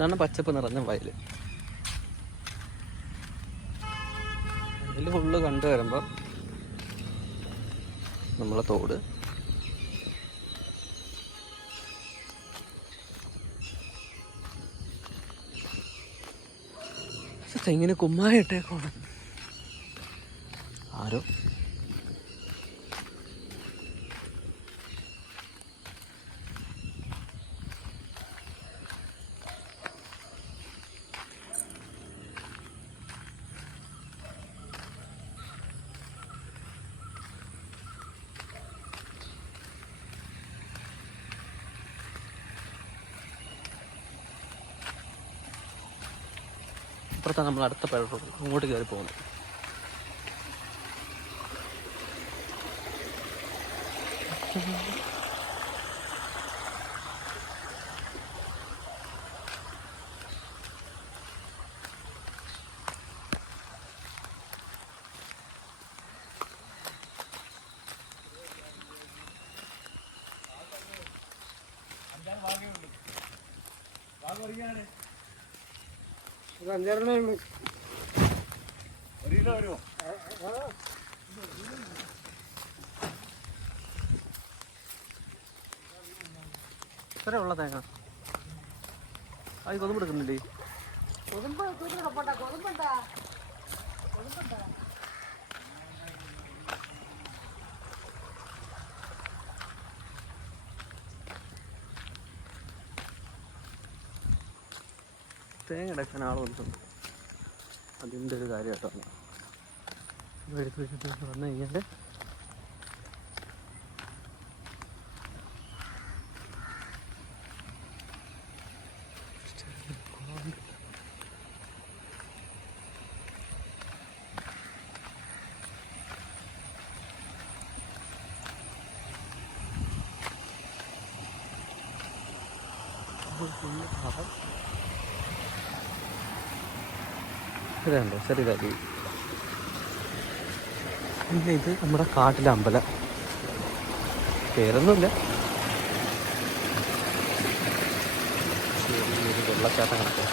ഇതാണ് പച്ചപ്പ് നിറഞ്ഞ വയൽ ഫുള്ള് കണ്ടു വരുമ്പോൾ നമ്മളെ തോട്. തെങ്ങിന് കുമ്മായിട്ടേക്കോണം ആരോ ഇപ്പുറത്താണ് നമ്മൾ അടുത്ത പെട്രോൾ അങ്ങോട്ട് കയറി പോകുന്നത് അഞ്ചാറെണ്ണേ ഉള്ളൂ ഇത്ര ഉള്ള തേങ്ങ. അത് കൊതുമ്പ് എടുക്കുന്നില്ലേ? കൊതുമ്പ് കൊതുമ്പണ്ടാ തേങ്ങ എടുക്കാൻ ആൾ വന്നിട്ടുണ്ട്. അതിന്റെ ഒരു കാര്യം കേട്ടോ. എടുത്ത് വെച്ചിട്ട് വന്നു കഴിഞ്ഞാൽ ഇതുണ്ടോ ഇതാ പിന്നെ ഇത് നമ്മുടെ കാട്ടിലെ അമ്പലം. പേരൊന്നുമില്ല. ചെറിയൊരു വെള്ളച്ചാട്ടം കണക്ക്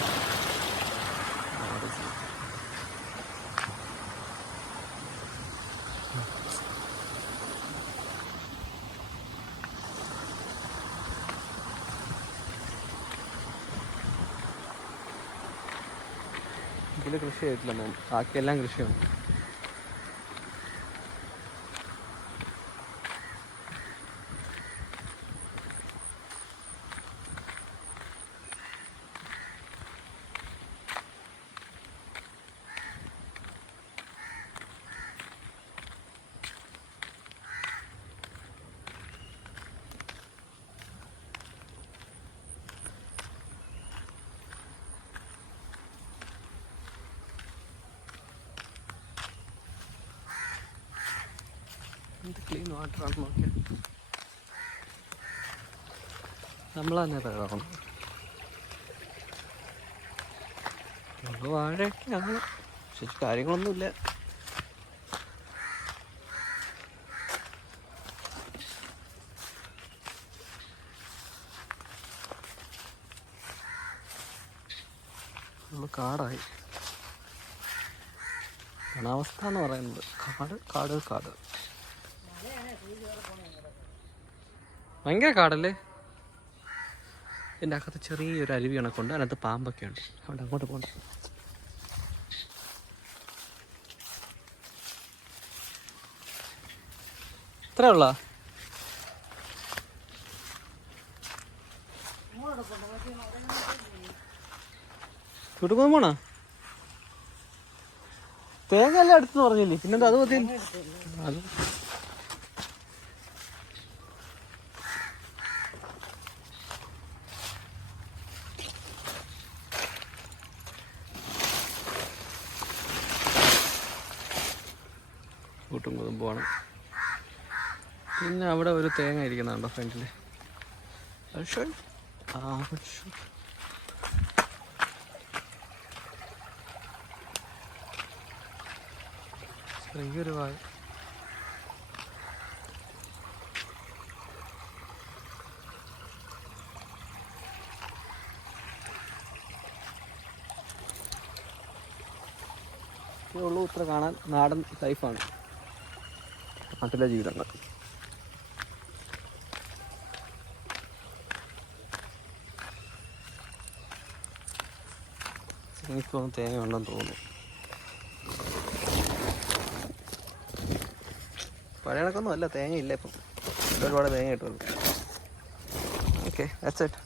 ഇതിൽ കൃഷി ചെയ്തിട്ടില്ല മാം. ബാക്കിയെല്ലാം കൃഷിയുണ്ട് ക്ലീൻ വാട്ടറാണ് നോക്കിയാൽ നമ്മൾ തന്നെ തകർന്നു നമ്മൾ വാഴയൊക്കെ ശരി കാര്യങ്ങളൊന്നുമില്ല. കാടായി. അനാവസ്ഥ എന്ന് പറയുന്നത് കാട് കാട് കാട്. ഭയങ്കര കാടല്ലേ? എന്റെ അകത്ത് ചെറിയൊരു അരുവി കണക്കുണ്ട്. അതിനകത്ത് പാമ്പൊക്കെ ഉണ്ട് അവിടെ അങ്ങോട്ട് പോകണ്ട. ഇത്ര ഉള്ള? പോണോ? തേങ്ങ അടുത്തെന്ന് പറഞ്ഞില്ലേ? പിന്നെന്താ അത് മതി. അത് ചുട്ടും കുതുമ്പുമാണ് പിന്നെ അവിടെ ഒരു തേങ്ങ ഇരിക്കുന്നുണ്ടോ ഫ്രണ്ടിൽ ചെറിയൊരു വാഴ ഉള്ളൂ. ഇത്ര കാണാൻ നാടൻ സൈഫാണ് നാട്ടിലെ ജീവിതങ്ങൾ. എനിക്കൊന്നും ഉണ്ടെന്ന് തോന്നുന്നു. പഴയ കണക്കൊന്നും അല്ല തേങ്ങ ഇല്ല ഇപ്പം. ഒരുപാട് തേങ്ങ കിട്ടുമല്ലോ ഓക്കെ ദാറ്റ്സ് ഇറ്റ്